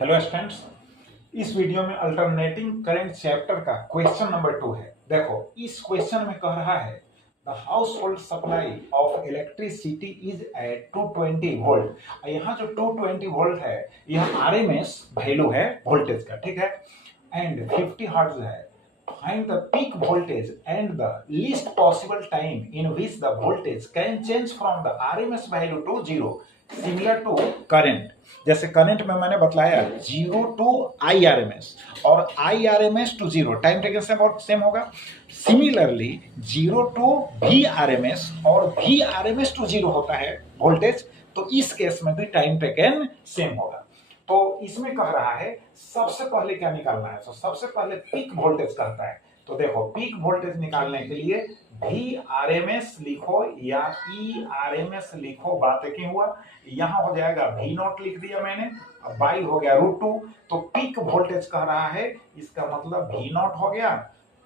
Hello students, इस video में alternating current chapter का क्वेश्चन नंबर 2 है। देखो, इस क्वेश्चन में कह रहा है the household supply of electricity is at 220 volt. यहाँ जो 220 वोल्ट है यह आरएमएस वैल्यू है वोल्टेज का, ठीक है, एंड 50 हर्ट्ज है। Find the peak voltage and the least possible time in which the voltage can change from the RMS value to zero, similar to current। जैसे करंट में मैंने बतलाया 0 टू IRMS और IRMS to 0 time taken same होगा। Similarly 0 to VRMS और VRMS to 0 होता है voltage, तो इस केस में भी टाइम टेकन सेम होगा। तो इसमें कह रहा है सबसे पहले क्या निकालना है, तो सबसे पहले पीक वोल्टेज कहता है। तो देखो, पीक वोल्टेज निकालने के लिए VRMS लिखो या ERMS लिखो, बात एक ही हुआ। यहां हो जाएगा V0 लिख दिया मैंने, बाई हो गया √2। तो पीक वोल्टेज कह रहा है, इसका मतलब V0 हो गया,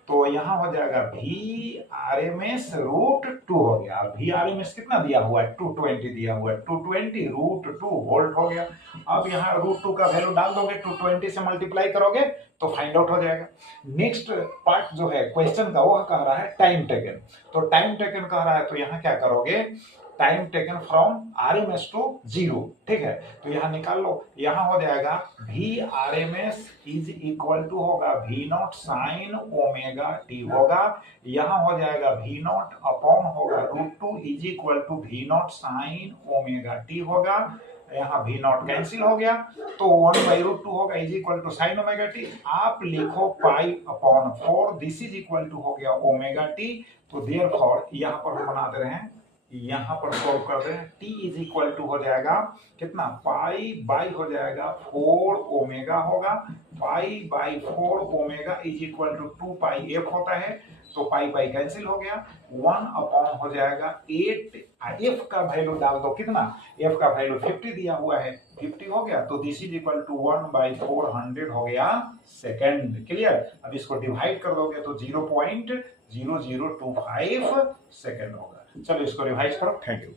तो यहां हो जाएगा VRMS √2 हो गया। VRMS कितना दिया हुआ है, 220 दिया हुआ है, 220 √2 वोल्ट हो गया। अब यहाँ √2 का वैल्यू डाल दोगे, 220 से मल्टीप्लाई करोगे तो फाइंड आउट हो जाएगा। नेक्स्ट पार्ट जो है क्वेश्चन का, वो कह रहा है टाइम टेकन। तो टाइम टेकन कह रहा है, तो यहाँ क्या करोगे, time taken from RMS to 0, ठीक है। तो यहाँ निकाल लो, यहाँ हो जाएगा VRMS इज इक्वल टू होगा V0 साइन ओमेगा टी होगा। यहाँ हो जाएगा V0 अपॉन होगा √2 is equal to V0 sine omega t होगा। यहाँ V0 कैंसिल हो गया, तो 1/√2 होगा is equal to sine omega t. आप लिखो pi upon 4, this is equal to हो गया ओमेगा टी। तो देयरफॉर यहाँ पर हम बना दे रहे हैं, यहां पर सॉल्व कर रहे हैं, t इज इक्वल टू हो जाएगा कितना, पाई बाई हो जाएगा 4 ओमेगा होगा, pi by 4 omega is equal to 2 pi f होता है। तो पाई पाई कैंसिल हो गया, 1 अपॉन हो जाएगा 8। f का वैल्यू डाल दो, कितना, f का वैल्यू 50 दिया हुआ है, 50 हो गया, तो दिस इज इक्वल टू 1/400 हो गया सेकंड। क्लियर। अब इसको डिवाइड कर दोगे तो 0.0025 सेकंड होगा। चलो इसको रिवाइज करो। Thank you.